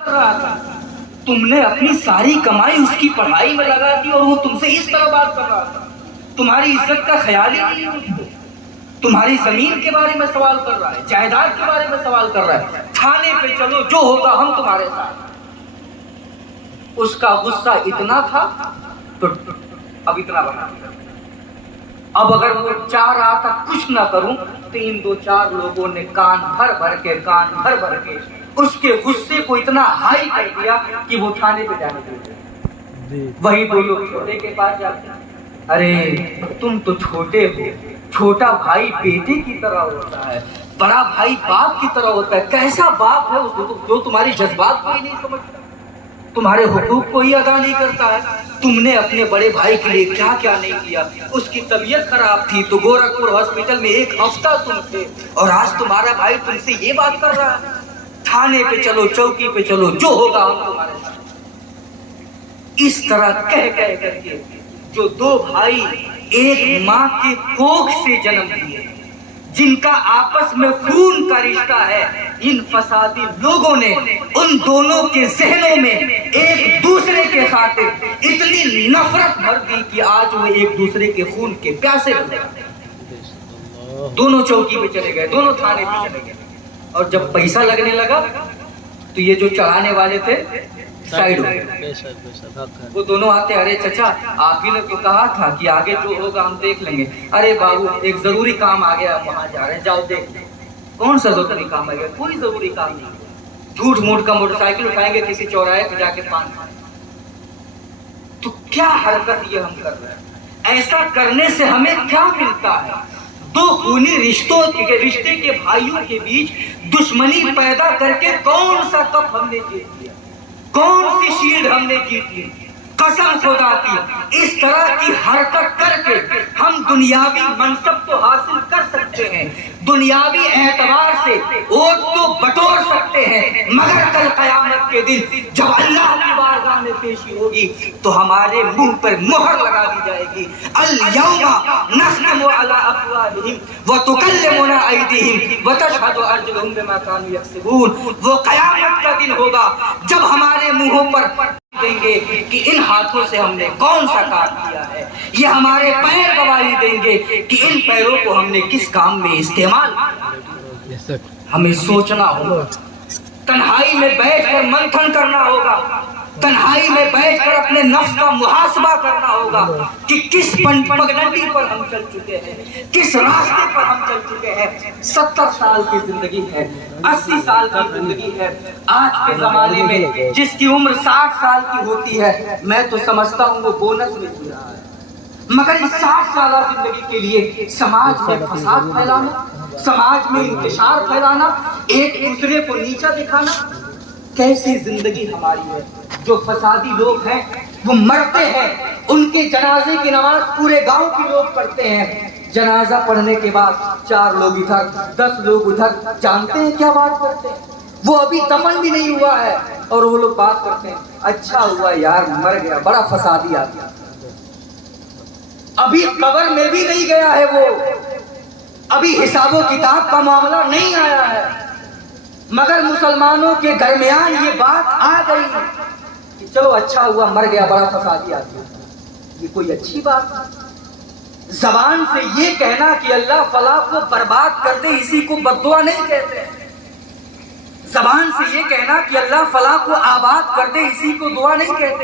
کر رہا تھا، تم نے اپنی ساری کمائی اس کی پڑھائی میں لگا دی اور وہ تم سے اس طرح بات کر رہا تھا. تمہاری عزت کا خیال ہی نہیں ہے اس کو. تمہاری زمین کے بارے میں سوال کر رہا ہے، جائیداد کے بارے میں سوال کر رہا ہے. تھانے پہ چلو، جو ہوگا ہم تمہارے ساتھ. اس کا غصہ اتنا تھا تو اب اتنا بنا دیا. اب اگر وہ چاہ رہا تھا کچھ نہ کروں تو ان دو چار لوگوں نے کان بھر بھر کے اس کے غصے کو اتنا ہائی کر دیا کہ وہ تھانے پہ جانے لگے. وہی دو لوگ چھوٹے کے پاس جاتے ہیں. ارے تم تو چھوٹے ہو، چھوٹا بھائی بیٹے کی طرح ہوتا ہے، بڑا بھائی باپ کی طرح ہوتا ہے. کیسا باپ ہے جو تمہاری جذبات کو ہی نہیں سمجھتا، تمہارے حقوق کو ہی ادا نہیں کرتا ہے. تم نے اپنے بڑے بھائی کے لیے کیا کیا نہیں کیا. اس کی طبیعت خراب تھی تو گورکھپور ہاسپٹل میں 1 ہفتہ تم تھے، اور آج تمہارا بھائی تم سے یہ بات کر رہا ہے. تھانے پہ چلو، چوکی پہ چلو، جو ہوگا ہم تمہارے ساتھ. اس طرح کہہ کر کے جو 2 بھائی ایک ماں کے کوکھ سے جنم لیے، جن کا آپس میں خون کا رشتہ ہے، ان فسادی لوگوں نے ان دونوں کے ذہنوں میں ایک دوسرے کے خاطر اتنی نفرت بھر دی کہ آج وہ ایک دوسرے کے خون کے پیاسے بن گئے. دونوں چوکی پہ چلے گئے، دونوں تھانے پہ چلے گئے. اور جب پیسہ لگنے لگا تو یہ جو چڑھانے والے تھے سائیڈ ہو گئے. وہ دونوں آتے، ارے چچا آپ ہی نے تو کہا تھا کہ آگے جو ہوگا ہم دیکھ لیں گے. ارے بابو ایک ضروری کام آ گیا، وہاں جا رہے ہیں، جاؤ دیکھ لیں. کون سا ضروری کام آ گیا؟ کوئی ضروری کام نہیں. جھوٹ موٹ کا موٹر سائیکل اٹھائیں گے کسی چوراہے پہ جا کے پان کھائیں. تو کیا حرکت یہ ہم کر رہے ہیں؟ ایسا کرنے سے ہمیں کیا ملتا ہے؟ 2 خونی رشتے کے بھائیوں کے بیچ دشمنی پیدا کر کے کون سا کپ ہم نے جیت لیا؟ کون سی شیلڈ ہم نے جیت لی؟ قسم خدا کی اس طرح کی حرکت کر کے ہم دنیاوی منصب تو حاصل کر سکتے ہیں، دنیاوی اعتبار سے ووٹ تو بٹور سکتے ہیں، مگر کل قیامت کے دن جب اللہ کی بارگاہ میں پیشی ہوگی تو ہمارے منہ پر مہر لگا دی جائے گی. الیوم نختم علی افواہہم وتکلمنا ایدیہم وتشہد ارجلہم بما کانوا یکسبون. وہ قیامت کا دن ہوگا جب ہمارے منہوں پر دیں گے کہ ان ہاتھوں سے ہم نے کون سا کام کیا ہے. یہ ہمارے پیر گواہی دیں گے کہ ان پیروں کو ہم نے کس کام میں استعمال کیا. ہمیں سوچنا ہوگا، تنہائی میں بیٹھ کر منتھن کرنا ہوگا، تنہائی میں بیٹھ کر اپنے نفس کا محاسبہ کرنا ہوگا کہ کس پگڈنڈی پر ہم چل چکے ہیں، کس راستے پر ہم چل چکے ہیں. 70 سال کی زندگی ہے، 80 سال کی زندگی ہے. آج کے زمانے میں جس کی عمر 60 سال کی ہوتی ہے، میں تو سمجھتا ہوں وہ بونس میں جی رہا ہے. مگر اس 60 سالہ زندگی کے لیے سماج میں فساد پھیلانا، سماج میں انتشار پھیلانا، ایک دوسرے کو نیچا دکھانا، کیسی زندگی ہماری ہے. جو فسادی لوگ ہیں وہ مرتے ہیں، ان کے جنازے کی نماز پورے گاؤں کے لوگ پڑھتے ہیں. جنازہ پڑھنے کے بعد 4 لوگ ادھر، 10 لوگ ادھر. جانتے ہیں کیا بات کرتے ہیں؟ وہ ابھی دفن بھی نہیں ہوا ہے اور وہ لوگ بات کرتے ہیں اچھا ہوا یار مر گیا، بڑا فسادی آ گیا. ابھی قبر میں بھی نہیں گیا ہے وہ، ابھی حساب و کتاب کا معاملہ نہیں آیا ہے، مگر مسلمانوں کے درمیان یہ بات آ گئی کہ چلو اچھا ہوا مر گیا، بڑا فسادی آ گیا. یہ کوئی اچھی بات ہے؟ زبان سے یہ کہنا کہ اللہ فلاں کو برباد کر دے، اسی کو بددعا نہیں کہتے. زبان سے یہ کہنا کہ اللہ فلاں کو آباد کر دے، اسی کو دعا نہیں کہتے.